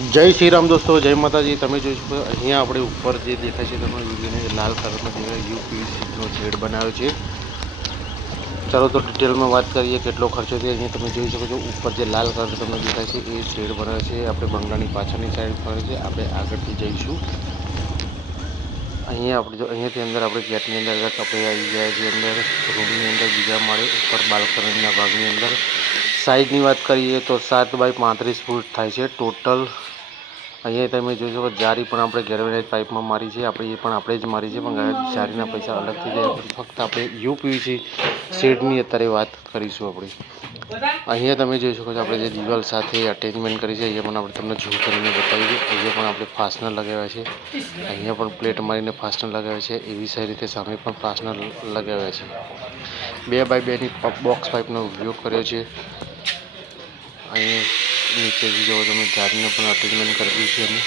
જય શ્રી રામ દોસ્તો, જય માતાજી. તમે જોઈ શકો અહીંયા આપણે ઉપર જે દેખાય છે તમે વિડીયોને લાલ કલરમાં દેખાય યુપીસીનો શેડ બનાવ્યો છે. ચાલો તો ડિટેલમાં વાત કરીએ, કેટલો ખર્ચો છે અહીંયા તમે જોઈ શકો છો, ઉપર જે લાલ કલર તમને દેખાય છે, એ શેડ બનાવ્યો છે. આપણે બંગલાની પાછળની સાઈડ પર છે, આપણે આગળથી જઈશું. અહીંયા આપણે જો, અહીંયાથી અંદર આપણે ગેટની અંદર આપણે આવી ગયા છીએ અંદર રૂમની અંદર બીજા માળે ઉપર બાલ્કનીના ભાગની અંદર. સાઈઝની વાત કરીએ તો સાત બાય પાંત્રીસ ફૂટ થાય છે. ટોટલ અહીંયા તમે જોઈ શકો જારી પણ આપણે ગેરવેરાઇઝ પાઇપમાં મારી છે. આપણે એ પણ આપણે જ મારી છે, પણ જારીના પૈસા અલગથી જાય. ફક્ત આપણે યુપીવીસી શેડની અત્યારે વાત કરીશું આપણે. અહીંયા તમે જોઈ શકો છો, આપણે જે દિવાલ સાથે અટેચમેન્ટ કરી છે, અહીંયા પણ આપણે તમને ઝૂમ કરીને બતાવી છે અહીંયા પણ આપણે ફાસ્ટનર લગાવ્યા છે. અહીંયા પણ પ્લેટ મારીને ફાસ્ટનર લગાવ્યા છે. એવી સારી રીતે સામે પણ ફાસ્ટનર લગાવ્યા છે. બે બાય બેની બોક્સ પાઇપનો ઉપયોગ કર્યો છે. અહીંયા નીચેથી જો તમે જારીને પણ અટેચમેન્ટ કરેલું છે અમે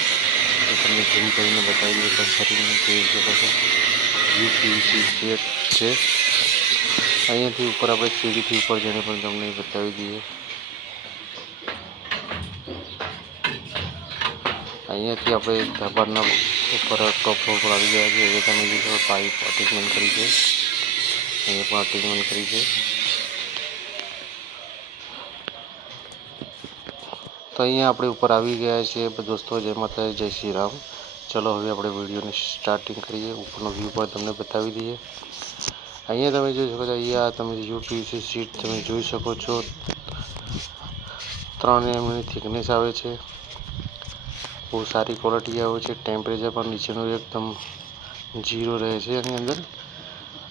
તો તમને ઝૂમ કરીને બતાવી દઈએ પણ શરીરને જોઈ શકો છો યુપીવીસી શેડ છે અહીંયાથી ઉપર આપણે સીડીથી ઉપર જઈને પણ તમને બતાવી દઈએ અહીંયાથી આપણે ધાબાના ઉપર ટોપ ફ્લોર પર આવી ગયા છીએ એ તમે જોઈ શકો પાઇપ અટેચમેન્ટ કરી છે અહીંયા પણ અટેચમેન્ટ કરી છે તો અહીંયા આપણે ઉપર આવી ગયા છીએ દોસ્તો, જય માતા જય શ્રી રામ. ચલો હવે આપણે વિડીયોની સ્ટાર્ટિંગ કરીએ. ઉપરનો વ્યૂ પણ તમને બતાવી દઈએ. અહીંયા તમે જોઈ શકો છો, અહીંયા તમે યુપીસી સીટ તમે જોઈ શકો છો. ત્રણ એમની થિકનેસ આવે છે. બહુ સારી ક્વોલિટી આવે છે. ટેમ્પરેચર પણ નીચેનું એકદમ જીરો રહે છે એની અંદર.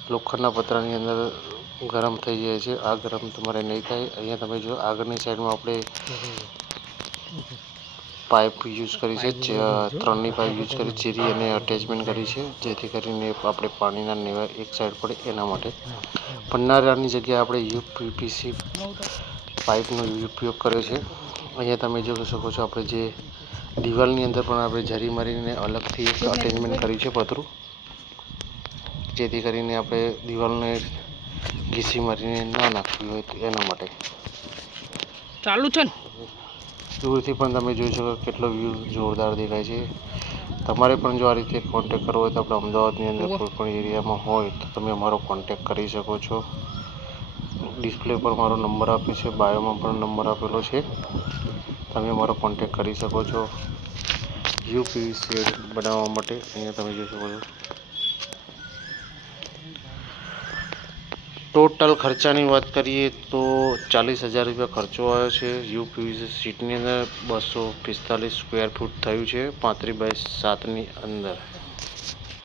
લોખંડના પતરાની અંદર ગરમ થઈ જાય છે. આ ગરમ તમારે નહીં થાય. અહીંયા તમે જો આગળની સાઈડમાં આપણે પાઇપ યુઝ કરી છે ત્રણની પાઇપ યુઝ કરી, ચીરી અને અટેચમેન્ટ કરી છે, જેથી કરીને આપણે પાણીના નેવા એક સાઈડ પડે એના માટે. પન્નારાની જગ્યાએ આપણે યુપીપીસી પાઇપનો ઉપયોગ કર્યો છે. અહીંયા તમે જોઈ શકો છો, આપણે જે દિવાલની અંદર પણ આપણે જરી મારીને અલગથી એક અટેચમેન્ટ કર્યું છે પતરું. જેથી કરીને આપણે દિવાલને ઘીસી મારીને ના નાખવી હોય એના માટે. ચાલુ છે ને? દૂરથી પણ તમે જોઈ શકો કેટલો વ્યૂ જોરદાર દેખાય છે. તમારે પણ જો આ રીતે કોન્ટેક કરવો હોય તો આપણે અમદાવાદની અંદર કોઈ પણ એરિયામાં હોય તો તમે અમારો કોન્ટેક કરી શકો છો. ડિસ્પ્લે પર મારો નંબર આપ્યો છે બાયોમાં પણ નંબર આપેલો છે. તમે અમારો કોન્ટેક કરી શકો છો. યુપીવી શેડ બનાવવા માટે અહીંયા તમે જોઈ શકો છો. ટોટલ ખર્ચાની વાત કરીએ તો ચાલીસ હજાર રૂપિયા ખર્ચો આવ્યો છે. યુપીવીસી સીટની અંદર બસો પિસ્તાલીસ સ્ક્વેર ફૂટ થયું છે, પાંત્રીસ બાય સાતની અંદર.